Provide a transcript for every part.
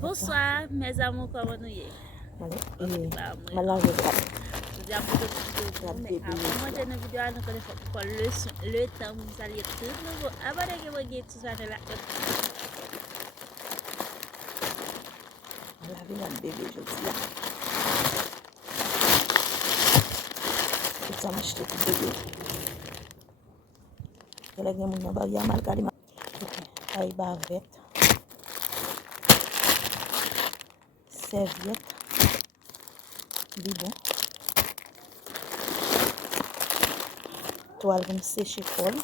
Bonsoir, mes amours, comment nous y est? Malang regarde. Je dis à vous de vidéo, mais avant moi, j'ai une vidéo à nous connaître pour le temps, vous allez tout nouveau. Abonnez-vous, tout ça, là. La vie d'un bébé, je dis là. Ça m'a acheté pour bébé. Je l'ai gagné mon bagage mal calé. Aïe bavette. Serviette. Bibon. Toile comme sécher folle.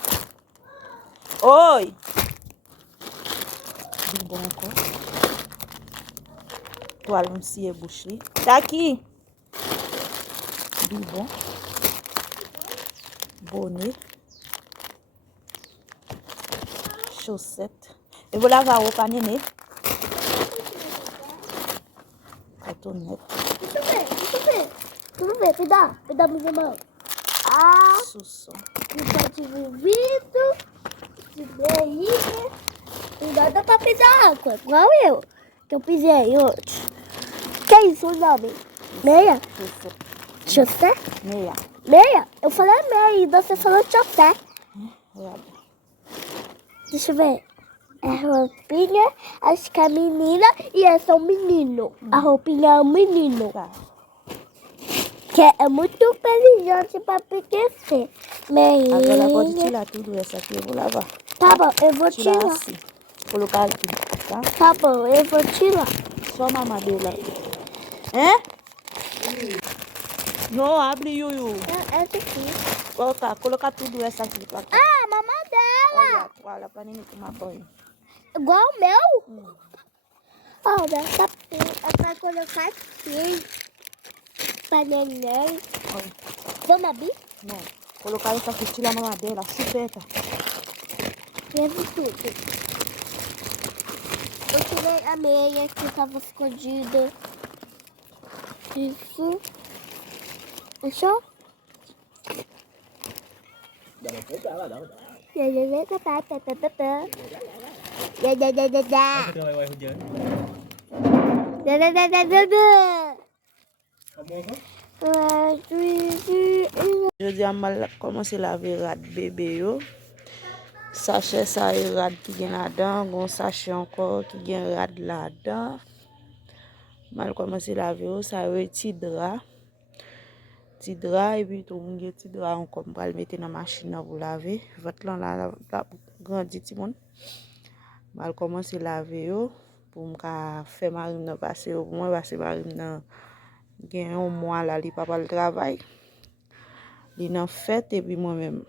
Oi! Bibon encore. Toile comme si bouche li. Taki! Bibon. Bonnet. Chaussettes. Et vous lavez au panier. Cotonette. Tudo bem, peda minha mão. Ah, Sousson. eu tive um vidro, tive aí, não dá pra pisar água, igual eu, que eu pisei hoje. Que é isso o nome? Meia? Chaussé? Meia. Meia? Eu falei meia e você falou chaussé. Deixa eu ver. É a roupinha, acho que é a menina e essa é o menino. A roupinha é o menino. Tá. Que é muito inteligente para pequecer. Agora pode Meinha. tirar tudo essa aqui, eu vou lavar. Tá bom, eu vou Tirar tirar. assim. Colocar aqui, tá? Tá bom, eu vou tirar. Só a mamadeira. É? Não, abre, Yuyu. Essa aqui. Colocar tudo essa aqui pra cá. Ah, mamadela. Olha a toalha pra neném tomar banho. Igual o meu? Olha, essa é pra colocar aqui. Pra neném. Olha. Vamos abrir? Não. Colocar essa aqui, tira a mamadeira, chupeta. Mesmo tudo. Eu tirei a meia que estava escondida. Isso. Fechou? Je dis à mal commencer à laver rad bébé yo. Sachet ça est rad qui gen là-dedans, gon sachet encore qui gen rad là-dedans. Mal commencer à laver yo, ça est petit drap. Petit drap et puis tout moun gen petit drap encore pour le mettre dans machine pour laver. Votre là grandi ti moun. Mal commencer à laver yo pour m'ka faire marine passer au moins passer marine gen un mois là li pas le travail. Li nan fête et puis moi-même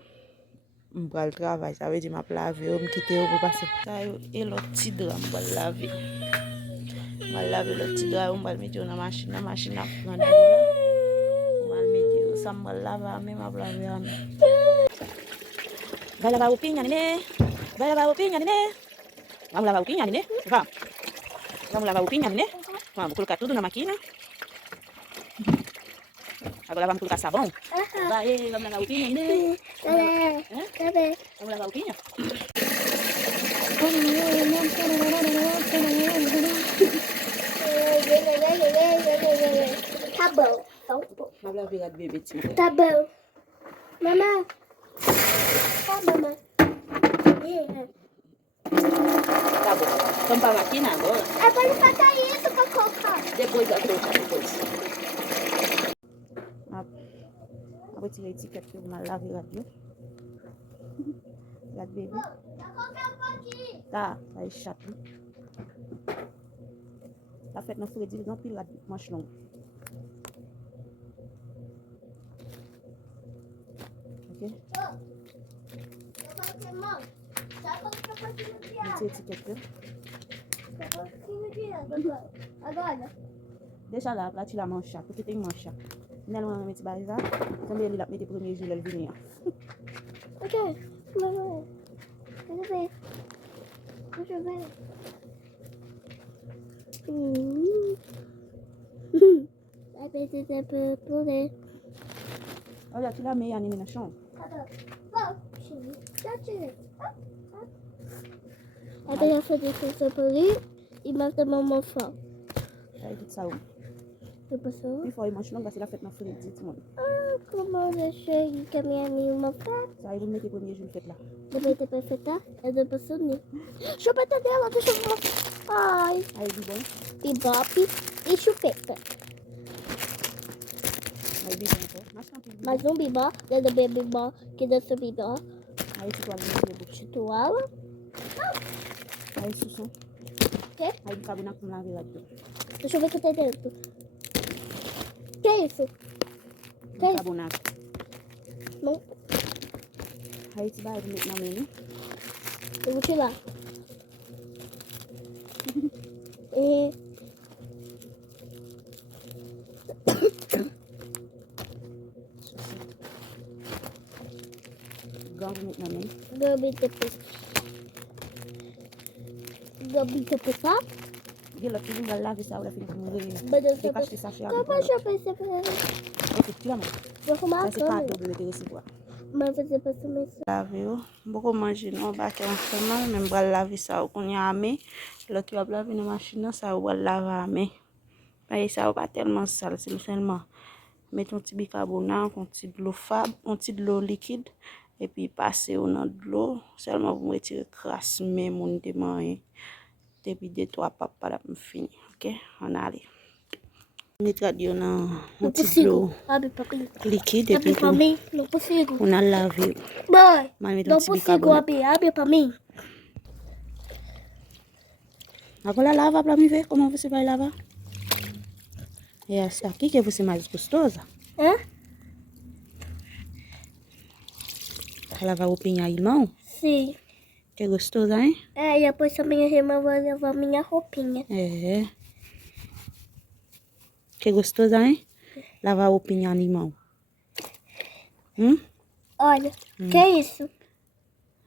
m'pa le travail, ça veut dire m'a laver ou m'quitter pour passer. Ça et l'autre petit drap m'pa laver. M'a laver l'autre petit drap ou m'pa le mettre dans machine a prendre là. M'a le mettre ça m'a laver même m'a laver. Vai lavar roupinha, nenê. Vai lavar roupinha, nenê. Vamos lavar roupinha, nenê. Vamos lavar roupinha, nenê. Vamos colocar tudo na máquina. Agora vamos colocar sabão. Vai, vamos lavar roupinha, nenê. Cadê? Vamos lavar roupinha? Tá bom. Então, Vamos lavar o bebê, tio. tá bom. Mamãe. Tá, mamãe. Tá bom. Vamos para a máquina agora? Agora falta isso pra colocar. Depois vai colocar depois. Vou tirar a etiquette que eu vou lavar o bebê. O bebê. Já coloquei um pouquinho. Tá, aí chato. Tá feito na folha de não pilar de manche longo. Ok? Eu coloquei, mãe. Já coloquei um pouquinho de Vou água. tirar a etiquette. Um pouquinho de água. Agora. Deixa lá para tirar a mancha, porque tem mancha. Não é uma mente baixa. Também ele lá mete pro primeiro dia ele vinha. Ok. Vamos ver. Deixa eu ver. Vai precisar poder. Olha, tira a meia neném no chão. Já tirei. Agora eu vou fazer isso por ali. E mais também uma fala. Aí tu saiu. Depois eu... E foi, mas não vai ser a fête na frente de mano. Ah, como eu deixei que a minha amiga fala. Aí vamos meter primeiro jour fête lá. Depois de perfeitar, eu depois eu nem. Chupeta dela, deixa eu ver. Ai. Aí de bom. Bebop e chupeta. Aí de bom, mas não tem. Mais um bibó, dentro do bibó, que dança o bibó. Aí tu vai ver o Tituala. Aí sussu. Quê? Aí de cabo na cunha lá. Deixa eu ver o que tem dentro. Que é isso? Que é isso? Cabo na. Não, Aí tu vai meter na menu. eu vou tirar. E... Gango meter na menu. Gabi tepat. Gila tu vai lá ver se a hora fica com ele. Badan Dia kasih sachet Kau agak. pasal pasal. Efectivamente. Vou arrumar a Ça c'est pas câmera. double de recevoir. Mas fazer pra sumir. Laver yo. Beaucoup manger non baké ensemble même bral laver ça ou qu'on y a amé. L'autre va laver dans machine ça ou bral laver amé. Mais ça pas tellement sale, c'est seulement mettre un petit bicarbonate, un petit de l'eau fab, un petit de l'eau liquide et puis passer dans de l'eau seulement pour retirer crasse même on démarrer. Depuis 2-3 papas là me fini. OK, on allez. Mettre radio dans un petit de l'eau Abre pra mim. liquide et Abre puis pra mim. Não consigo. on a lavé. Mãe, Mas mettre não un petit consigo bicarbonate. abrir. Abre pra mim. Agora lava para mim ver como você vai lavar. É essa aqui que você mais gostosa. Hã? Vai lavar o pinhão e limão. Sim. Que é gostosa, hein? É, e depois a minha irmã vai levar minha roupinha. É. Que é gostosa, hein? Lavar o pinhão e limão. Olha, que é isso?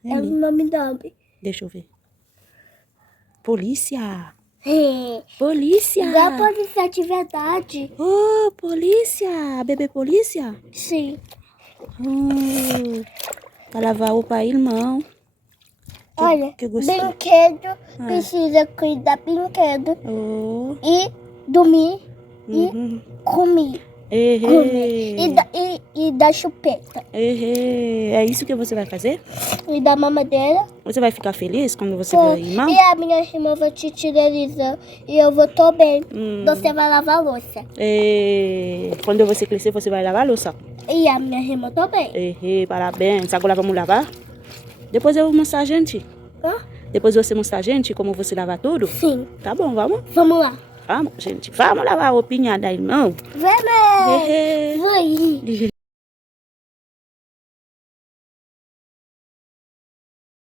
É o nome dele. Deixa eu ver. Polícia! É. Polícia! Igual a polícia de verdade. Oh, polícia! Bebê polícia? Sim. Para lavar o pai e limão. Olha, que gostoso. brinquedo, precisa cuidar brinquedo Oh. e dormir Uhum. e comer. Ehê. E da chupeta. Ehê. É isso que você vai fazer? E da mamadeira. Você vai ficar feliz quando você ver o irmão? E a minha irmã vai te tiralizar. E eu vou tô bem. Você vai lavar a louça. Quando você crescer, você vai lavar a louça? E a minha irmã também. Parabéns. Agora vamos lavar? Depois eu vou mostrar a gente. Hã? Depois você mostrar a gente como você lava tudo? Sim. Tá bom, vamos? Vamos lá. Vamos, gente. Vamos lavar a roupinha da irmã. Vamos! Ehê. Vem.